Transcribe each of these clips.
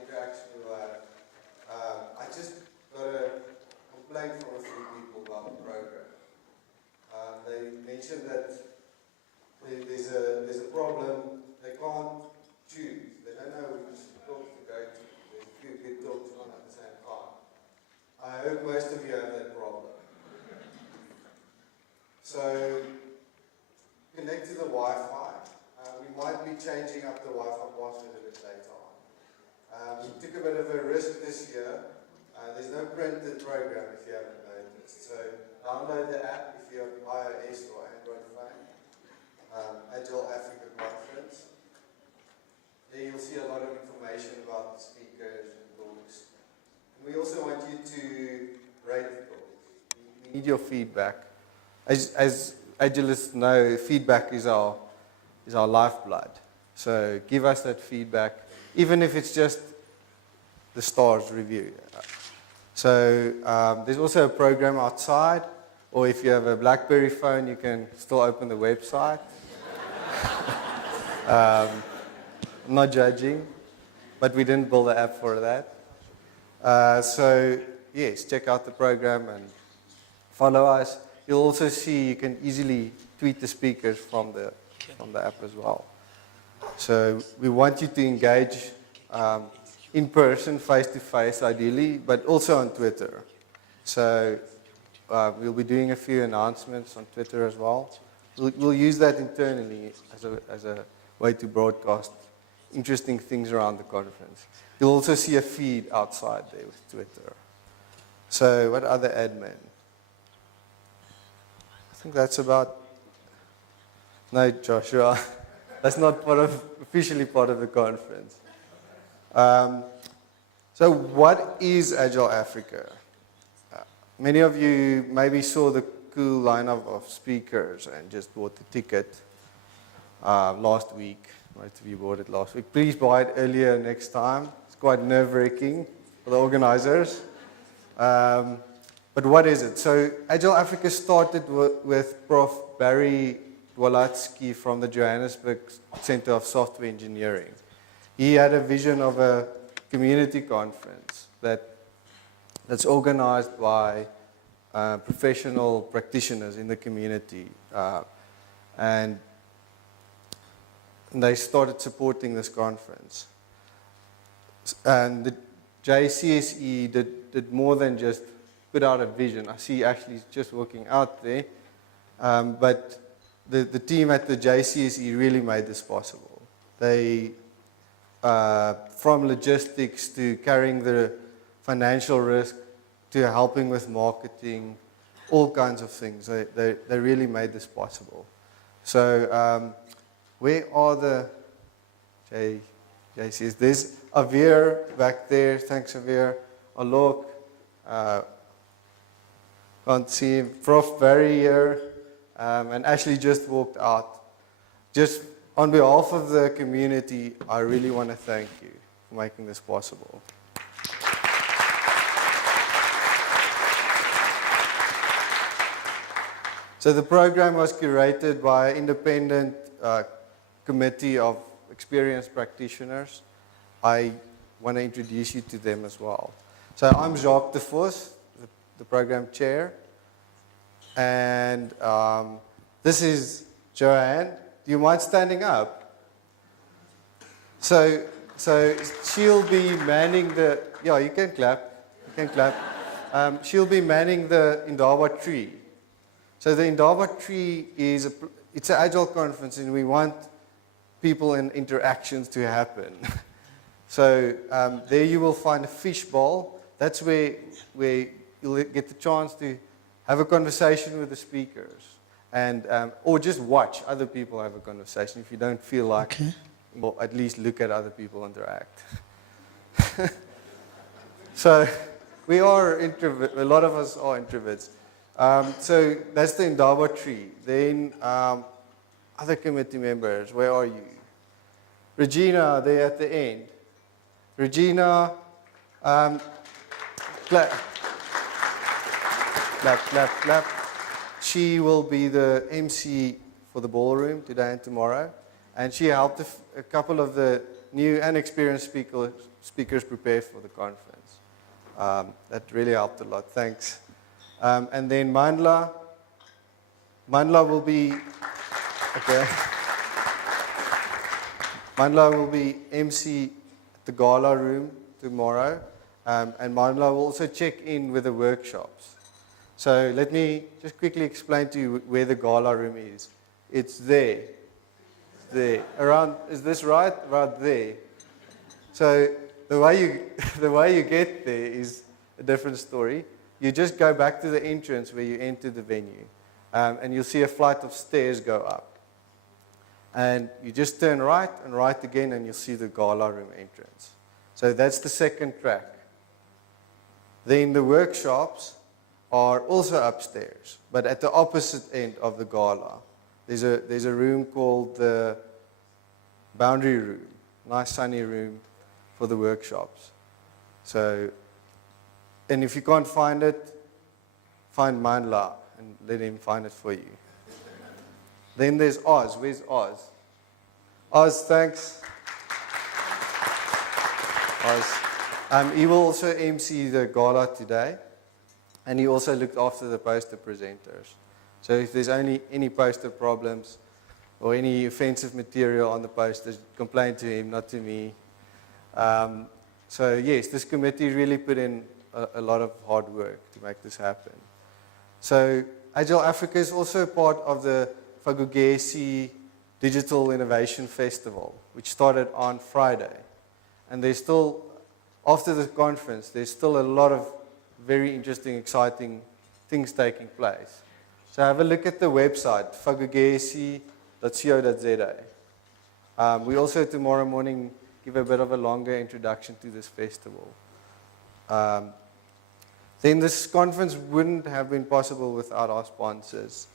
interaction we'll have. I just got a complaint from a few people about the program. They mentioned that there's a problem. They can't choose. They don't know which talk to go to. There's a few good talks on at the same time. I hope most of you have that problem. So, connect to the Wi-Fi. We might be changing up the Wi-Fi password a bit later on. We took a bit of a risk this year. There's no printed program if you haven't noticed. So, download the app if you have iOS or Android phone. Agile Africa Conference. There you'll see a lot of information about the speakers and talks. And we also want you to rate the talks. We need your feedback. As Agilists know, feedback is our lifeblood. So give us that feedback, even if it's just the stars review. So there's also a program outside, or if you have a BlackBerry phone, you can still open the website. I'm not judging, but we didn't build the app for that. So yes, check out the program and follow us. You'll also see you can easily tweet the speakers from the app as well. So we want you to engage in person, face-to-face ideally, but also on Twitter. So we'll be doing a few announcements on Twitter as well. We'll use that internally as a way to broadcast interesting things around the conference. You'll also see a feed outside there with Twitter. So what other admin? I think that's about... No, Joshua, that's not officially part of the conference. So what is Agile Africa? Many of you maybe saw the cool lineup of speakers and just bought the ticket last week. Most of you bought it last week. Please buy it earlier next time. It's quite nerve-wracking for the organizers. But what is it? So Agile Africa started with Prof. Barry Walatsky from the Johannesburg Center of Software Engineering. He had a vision of a community conference that's organized by professional practitioners in the community. And they started supporting this conference. And the JCSE did more than just put out a vision. I see actually he's just working out there. But the team at the JCSE really made this possible. They, from logistics to carrying the financial risk to helping with marketing, all kinds of things. They really made this possible. So where are the JCs? There's Avir back there. Thanks, Avir. Alok. Can't see him. Prof. Barry here. And Ashley just walked out. Just on behalf of the community, I really want to thank you for making this possible. So the program was curated by an independent committee of experienced practitioners. I want to introduce you to them as well. So I'm Jacques de Vos, the program chair. And this is Joanne. Do you mind standing up? So she'll be manning the... Yeah, you can clap. You can clap. She'll be manning the Indaba tree. So the Indaba tree it's an Agile conference, and we want people and interactions to happen. So there you will find a fishbowl. That's where you'll get the chance to have a conversation with the speakers, and or just watch other people have a conversation if you don't feel like, or at least look at other people interact. So we are introverts. A lot of us are introverts. So that's the Indaba tree. Then other committee members, where are you? Regina, there at the end. Regina, clap. Clap, clap, clap. She will be the MC for the ballroom today and tomorrow. And she helped a couple of the new and experienced speakers prepare for the conference. That really helped a lot. Thanks. And then Mandla will be okay. Mandla will be MC at the gala room tomorrow, and Mandla will also check in with the workshops. So let me just quickly explain to you where the gala room is. It's there. There. Around, is this right? Right there. So the way you get there is a different story. You just go back to the entrance where you entered the venue, and you'll see a flight of stairs go up. And you just turn right and right again, and you'll see the gala room entrance. So that's the second track. Then the workshops are also upstairs, but at the opposite end of the gala. There's a room called the boundary room, nice sunny room for the workshops. So, and if you can't find it, find Mandla and let him find it for you. Then there's Oz. Where's Oz? Oz, thanks. Oz. He will also MC the gala today, and he also looked after the poster presenters. So if there's any poster problems or any offensive material on the posters, complain to him, not to me. So yes, this committee really put in a lot of hard work to make this happen. So Agile Africa is also part of the Fagugesi Digital Innovation Festival, which started on Friday. And there's still, after the conference, there's still a lot of very interesting, exciting things taking place. So have a look at the website, fagugesi.co.za. We also tomorrow morning give a bit of a longer introduction to this festival. Then this conference wouldn't have been possible without our sponsors.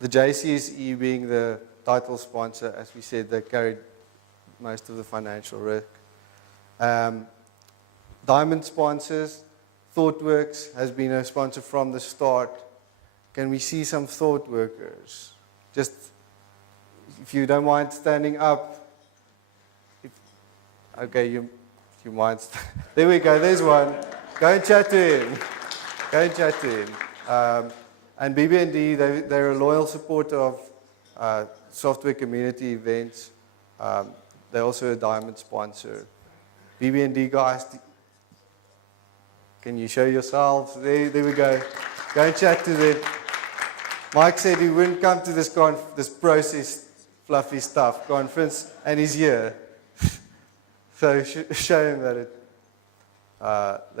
The JCSE being the title sponsor, as we said, they carried most of the financial risk. Diamond sponsors, ThoughtWorks has been a sponsor from the start. Can we see some thought workers? Just, if you don't mind standing up. Okay, you mind. There we go, there's one. Go and chat to him. Go and chat to him. And BB&D, they're a loyal supporter of software community events. They're also a diamond sponsor. BB&D guys, can you show yourselves? There we go. Go and chat to them. Mike said he wouldn't come to this process fluffy stuff conference, and he's here. So show him that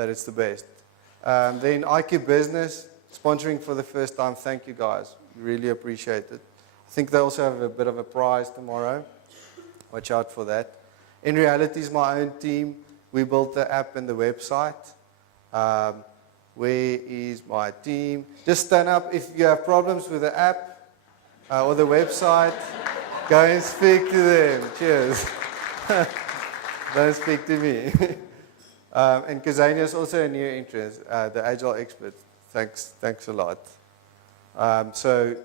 it's the best. Then IQ Business, sponsoring for the first time. Thank you guys. We really appreciate it. I think they also have a bit of a prize tomorrow. Watch out for that. In Reality is my own team. We built the app and the website. Where is my team? Just stand up if you have problems with the app or the website. Go and speak to them. Cheers. Don't speak to me. And Kazania is also a new entrant, the Agile expert. Thanks a lot. So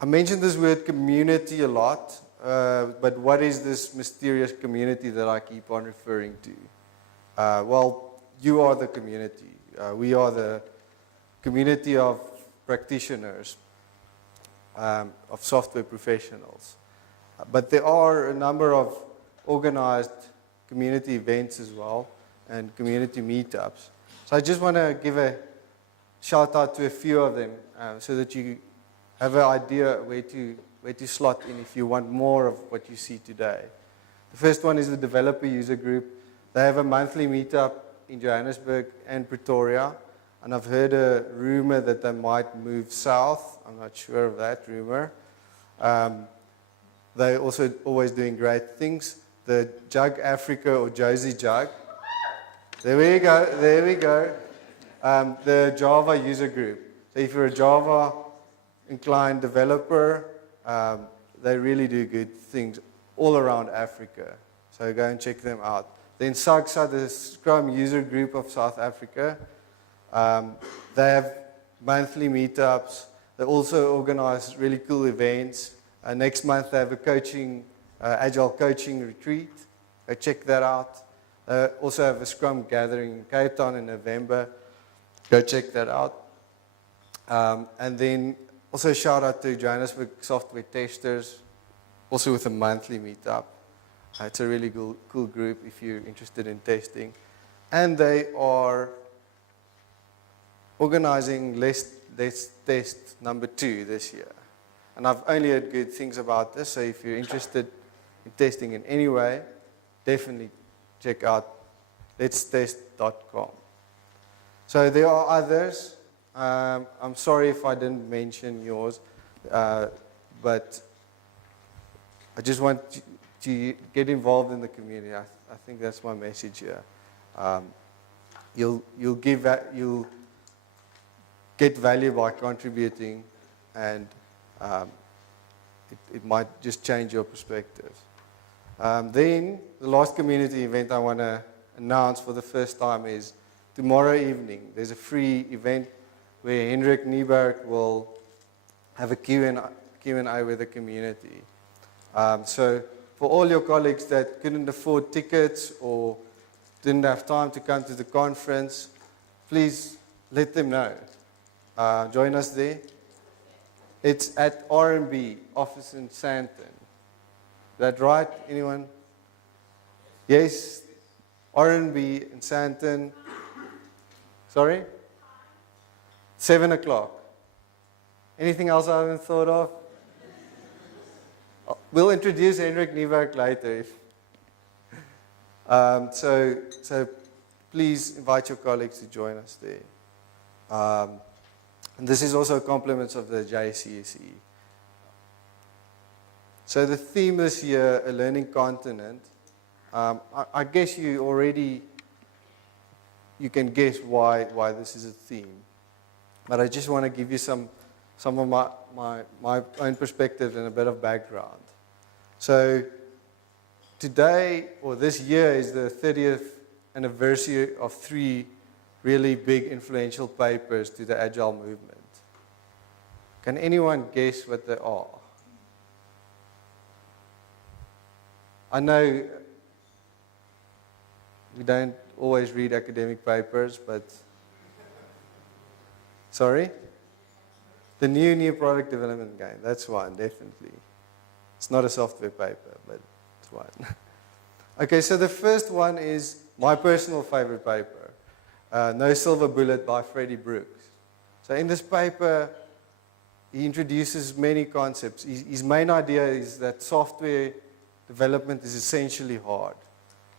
I mentioned this word community a lot, but what is this mysterious community that I keep on referring to? Well, you are the community. We are the community of practitioners, of software professionals. But there are a number of organized community events as well and community meetups. So I just want to give a shout out to a few of them so that you have an idea where to slot in if you want more of what you see today. The first one is the developer user group. They have a monthly meetup in Johannesburg and Pretoria, and I've heard a rumor that they might move south. I'm not sure of that rumor. They're also always doing great things. The Jacque Africa or Josie Jacque. There we go. The Java user group. So if you're a Java inclined developer, they really do good things all around Africa. So go and check them out. Then SAGSA, the Scrum user group of South Africa, they have monthly meetups. They also organize really cool events. Next month they have a coaching Agile coaching retreat. Go check that out. Also have a Scrum gathering in Cape Town in November. Go check that out. And then also shout out to Johannesburg Software Testers, also with a monthly meetup. It's a really cool group if you're interested in testing. And they are organizing Let's Test number 2 this year. And I've only heard good things about this, so if you're interested in testing in any way, definitely check out letstest.com. So there are others. I'm sorry if I didn't mention yours, but I just want to get involved in the community. I think that's my message here. You'll get value by contributing, and it might just change your perspective. Then the last community event I want to announce for the first time is tomorrow evening. There's a free event where Hendrik Nieberg will have a Q&A with the community. So for all your colleagues that couldn't afford tickets or didn't have time to come to the conference, please let them know. Join us there. It's at R&B, office in Sandton. Is that right? Anyone? Yes? R&B in Sandton. Sorry? 7 o'clock. Anything else I haven't thought of? We'll introduce Hendrik Nieberg later. So please invite your colleagues to join us there. And this is also compliments of the JCSE. So the theme this year, a learning continent. I guess you can guess why this is a theme. But I just want to give you some of my own perspective and a bit of background. So today, or this year, is the 30th anniversary of 3 really big influential papers to the Agile movement. Can anyone guess what they are? I know we don't always read academic papers, but sorry? The new product development guide. That's one, definitely. It's not a software paper, but it's one. Okay, so the first one is my personal favorite paper. No Silver Bullet by Freddie Brooks. So in this paper, he introduces many concepts. His main idea is that software development is essentially hard.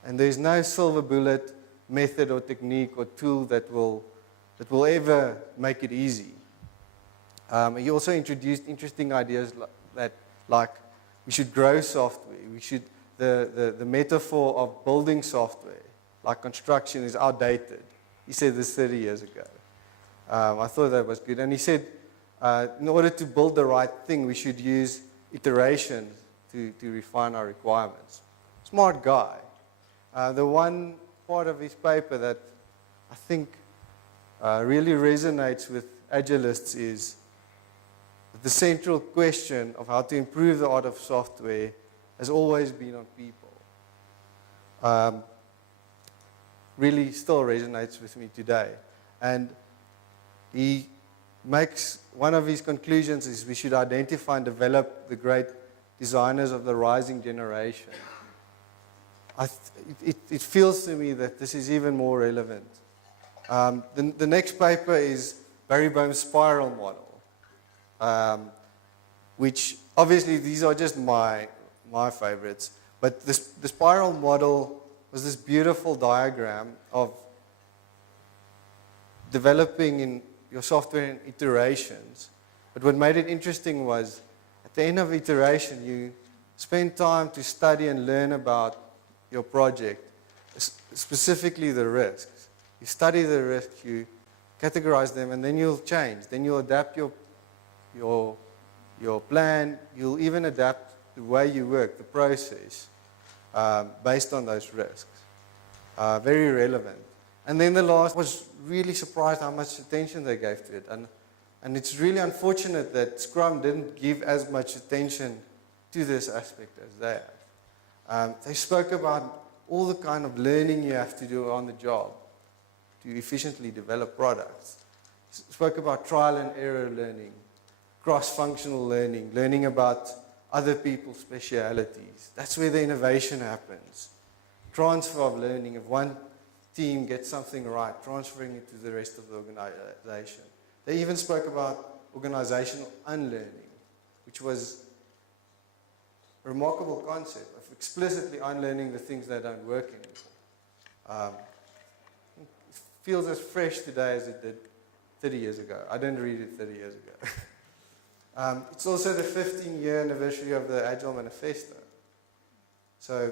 And there's no silver bullet method or technique or tool that will ever make it easy. He also introduced interesting ideas like we should grow software. The metaphor of building software, like construction, is outdated. He said this 30 years ago. I thought that was good. And he said, in order to build the right thing, we should use iteration to refine our requirements. Smart guy. The one part of his paper that I think really resonates with Agilists is the central question of how to improve the art of software has always been on people. Really still resonates with me today. And he makes, one of his conclusions is we should identify and develop the great designers of the rising generation. It feels to me that this is even more relevant. The next paper is Barry Boehm's spiral model, which obviously these are just my favorites, but the spiral model was this beautiful diagram of developing in your software in iterations. But what made it interesting was at the end of iteration, you spend time to study and learn about your project, specifically the risks. You study the risks, you categorize them, and then you'll change. Then you'll adapt your plan. You'll even adapt the way you work, the process, based on those risks. Very relevant. And then the last was really surprised how much attention they gave to it. And it's really unfortunate that Scrum didn't give as much attention to this aspect as they have. They spoke about all the kind of learning you have to do on the job to efficiently develop products. Spoke about trial and error learning, cross-functional learning, learning about other people's specialities. That's where the innovation happens. Transfer of learning. If one team gets something right, transferring it to the rest of the organization. They even spoke about organizational unlearning, which was a remarkable concept of explicitly unlearning the things that don't work anymore. It feels as fresh today as it did 30 years ago. I didn't read it 30 years ago. It's also the 15-year anniversary of the Agile Manifesto. So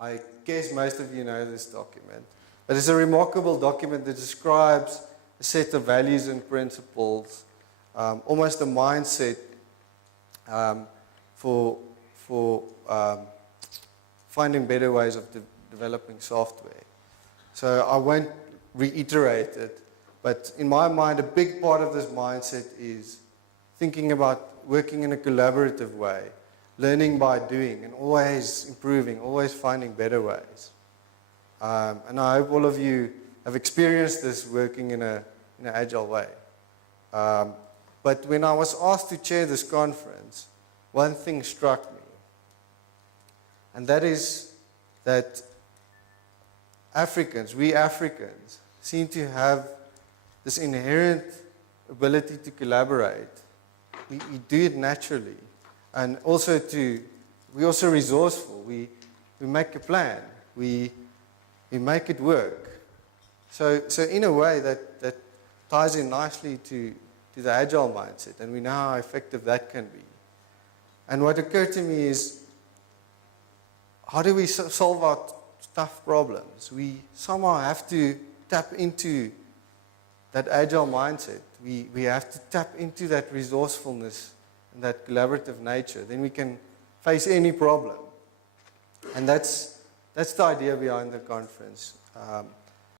I guess most of you know this document. But it's a remarkable document that describes a set of values and principles, almost a mindset for finding better ways of developing software. So I won't reiterate it, but in my mind, a big part of this mindset is thinking about working in a collaborative way, learning by doing, and always improving, always finding better ways. And I hope all of you have experienced this working in an agile way. But when I was asked to chair this conference, one thing struck me. And that is that we Africans, seem to have this inherent ability to collaborate. We do it naturally. And also we're also resourceful. We make a plan. We make it work. So in a way that ties in nicely to the agile mindset, and we know how effective that can be. And what occurred to me is, how do we solve our tough problems? We somehow have to tap into that agile mindset. We have to tap into that resourcefulness and that collaborative nature. Then we can face any problem. And that's the idea behind the conference.